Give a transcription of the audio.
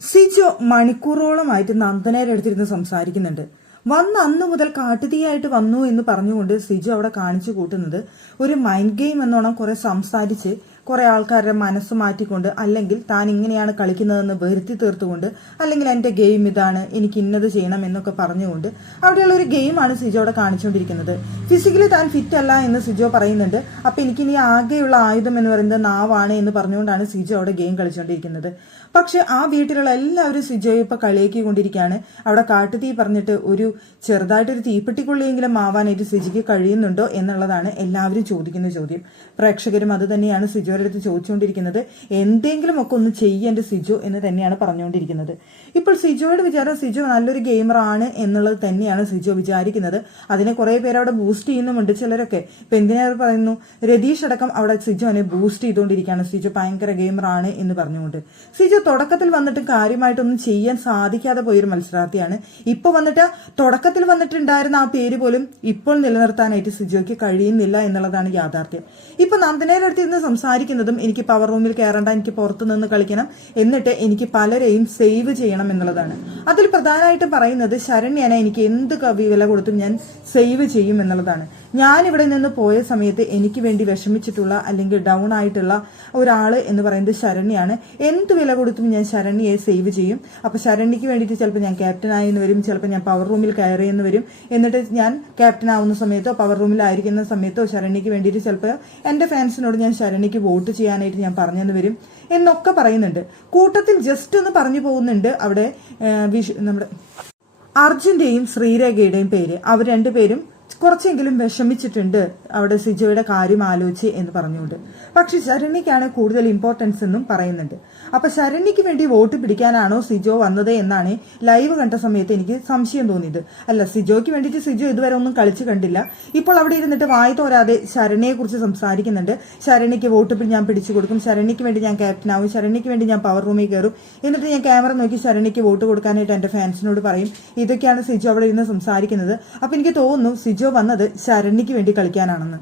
സിജോ മണിക്കൂറോളമായിട്ട് നന്ദനയുടെ അടുത്തിരുന്ന് സംസാരിക്കുന്നുണ്ട്. വന്ന് അന്ന് മുതൽ കാട്ടുതീയായിട്ട് വന്നു എന്ന് പറഞ്ഞുകൊണ്ട് സിജു അവിടെ കാണിച്ചു കൂട്ടുന്നത് ഒരു മൈൻഡ് ഗെയിം എന്നോണം കുറെ സംസാരിച്ച് കുറെ ആൾക്കാരുടെ മനസ്സ് മാറ്റിക്കൊണ്ട്, അല്ലെങ്കിൽ താൻ ഇങ്ങനെയാണ് കളിക്കുന്നതെന്ന് വരുത്തി തീർത്തുകൊണ്ട്, അല്ലെങ്കിൽ എന്റെ ഗെയിം ഇതാണ്, എനിക്ക് ഇന്നത് ചെയ്യണം എന്നൊക്കെ പറഞ്ഞുകൊണ്ട് അവിടെയുള്ള ഒരു ഗെയിമാണ് സിജോ അവിടെ കാണിച്ചുകൊണ്ടിരിക്കുന്നത്. ഫിസിക്കലി താൻ ഫിറ്റ് അല്ല എന്ന് സിജോ പറയുന്നുണ്ട്. അപ്പൊ എനിക്കിനി ആകെയുള്ള ആയുധം എന്ന് പറയുന്നത് നാവാണ് എന്ന് പറഞ്ഞുകൊണ്ടാണ് സിജോ അവിടെ ഗെയിം കളിച്ചുകൊണ്ടിരിക്കുന്നത്. പക്ഷെ ആ വീട്ടിലുള്ള എല്ലാവരും സിജോയെ ഇപ്പൊ കളിയാക്കിക്കൊണ്ടിരിക്കുകയാണ്. അവിടെ കാട്ടുതീ പറഞ്ഞിട്ട് ഒരു ചെറുതായിട്ടൊരു തീപ്പെട്ടിക്കുള്ളിയെങ്കിലും ആവാനായിട്ട് സിജിക്ക് കഴിയുന്നുണ്ടോ എന്നുള്ളതാണ് എല്ലാവരും ചോദിക്കുന്ന ചോദ്യം. പ്രേക്ഷകരും അത് തന്നെയാണ് സിജോയുടെ അടുത്ത് ചോദിച്ചുകൊണ്ടിരിക്കുന്നത്. എന്തെങ്കിലും ഒക്കെ ഒന്ന് ചെയ്യേണ്ട സിജോ എന്ന് തന്നെയാണ് പറഞ്ഞുകൊണ്ടിരിക്കുന്നത്. ഇപ്പോൾ സിജോയുടെ വിചാരം സിജോ നല്ലൊരു ഗെയിമർ ആണ് എന്നുള്ളത് തന്നെയാണ് സിജോ വിചാരിക്കുന്നത്. അതിനെ കുറെ പേര് അവിടെ ബൂസ്റ്റ് ചെയ്യുന്നുമുണ്ട്. ചിലരൊക്കെ ഇപ്പൊ എന്തിനാ പറയുന്നു, രതീഷ് അടക്കം അവിടെ സിജോനെ ബൂസ്റ്റ് ചെയ്തുകൊണ്ടിരിക്കുകയാണ്. സിജോ ഭയങ്കര ഗെയിമർ ആണ് എന്ന് പറഞ്ഞുകൊണ്ട്. സിജോ തുടക്കത്തിൽ വന്നിട്ട് കാര്യമായിട്ടൊന്നും ചെയ്യാൻ സാധിക്കാതെ പോയൊരു മത്സരാർത്ഥിയാണ്. ഇപ്പൊ വന്നിട്ട് തുടക്കത്തിൽ വന്നിട്ടുണ്ടായിരുന്ന ആ പേര് പോലും ഇപ്പോൾ നിലനിർത്താനായിട്ട് സിജോയ്ക്ക് കഴിയുന്നില്ല എന്നുള്ളതാണ് യാഥാർത്ഥ്യം. ഇപ്പൊ നന്ദനയുടെ അടുത്ത് ഇരുന്ന് സംസാരിക്കുന്നതും എനിക്ക് പവർ റൂമിൽ കയറേണ്ട, എനിക്ക് പുറത്തു നിന്ന് കളിക്കണം, എന്നിട്ട് എനിക്ക് പലരെയും സേവ് ചെയ്യണം എന്നുള്ളതാണ്. അതിൽ പ്രധാനമായിട്ടും പറയുന്നത് ശരണ്യനെ എനിക്ക് എന്ത് വില കൊടുത്തും ഞാൻ സേവ് ചെയ്യും എന്നുള്ളതാണ്. ഞാൻ ഇവിടെ നിന്ന് പോയ സമയത്ത് എനിക്ക് വേണ്ടി വിഷമിച്ചിട്ടുള്ള അല്ലെങ്കിൽ ഡൗൺ ആയിട്ടുള്ള ഒരാള് എന്ന് പറയുന്നത് ശരണ്യാണ്. എന്ത് വില കൊടുത്തും ഞാൻ ശരണ്യയെ സേവ് ചെയ്യും. അപ്പൊ ശരണ്യക്ക് വേണ്ടിയിട്ട് ചിലപ്പോൾ ഞാൻ ക്യാപ്റ്റൻ ആയെന്ന് വരും, ചിലപ്പോൾ ഞാൻ പവർ റൂമിൽ കയറിയെന്ന് വരും. എന്നിട്ട് ഞാൻ ക്യാപ്റ്റൻ ആവുന്ന സമയത്തോ പവർ റൂമിലായിരിക്കുന്ന സമയത്തോ ശരണ്യക്ക് വേണ്ടിയിട്ട് ചിലപ്പോൾ എന്റെ ഫാൻസിനോട് ഞാൻ ശരണ്യക്ക് വോട്ട് ചെയ്യാനായിട്ട് ഞാൻ പറഞ്ഞെന്ന് വരും എന്നൊക്കെ പറയുന്നുണ്ട്. കൂട്ടത്തിൽ ജസ്റ്റ് ഒന്ന് പറഞ്ഞു പോകുന്നുണ്ട് അവിടെ നമ്മുടെ അർജുന്റെയും ശ്രീരേഖയുടെയും പേര്. അവർ രണ്ടുപേരും കുറച്ചെങ്കിലും വിഷമിച്ചിട്ടുണ്ട് അവിടെ സിജോയുടെ കാര്യം ആലോചിച്ച് എന്ന് പറഞ്ഞുകൊണ്ട്. പക്ഷെ ശരണ്യക്കാണ് കൂടുതൽ ഇമ്പോർട്ടൻസ് എന്നും പറയുന്നുണ്ട്. അപ്പൊ ശരണ്യക്ക് വേണ്ടി വോട്ട് പിടിക്കാനാണോ സിജോ വന്നത് എന്നാണ് ലൈവ് കണ്ട സമയത്ത് എനിക്ക് സംശയം തോന്നിയത്. അല്ല, സിജോയ്ക്ക് വേണ്ടിയിട്ട് സിജോ ഇതുവരെ ഒന്നും കളിച്ചു കണ്ടില്ല. ഇപ്പോൾ അവിടെ ഇരുന്നിട്ട് വായി തോരാതെ ശരണ്യയെ കുറിച്ച് സംസാരിക്കുന്നുണ്ട്. ശരണ്യക്ക് വോട്ട് ഞാൻ പിടിച്ചു കൊടുക്കും, ശരണ്യക്ക് വേണ്ടി ഞാൻ ക്യാപ്റ്റൻ ആവും, ശരണ്യക്ക് വേണ്ടി ഞാൻ പവർ റൂമിൽ കയറും, എന്നിട്ട് ഞാൻ ക്യാമറ നോക്കി ശരണ്യക്ക് വോട്ട് കൊടുക്കാനായിട്ട് എന്റെ ഫാൻസിനോട് പറയും. ഇതൊക്കെയാണ് സിജോ അവിടെ ഇരുന്ന് സംസാരിക്കുന്നത്. അപ്പൊ എനിക്ക് തോന്നുന്നു സിജോ വന്നത് ശരണ്യക്ക് വേണ്ടി കളിക്കാനാണെന്ന്.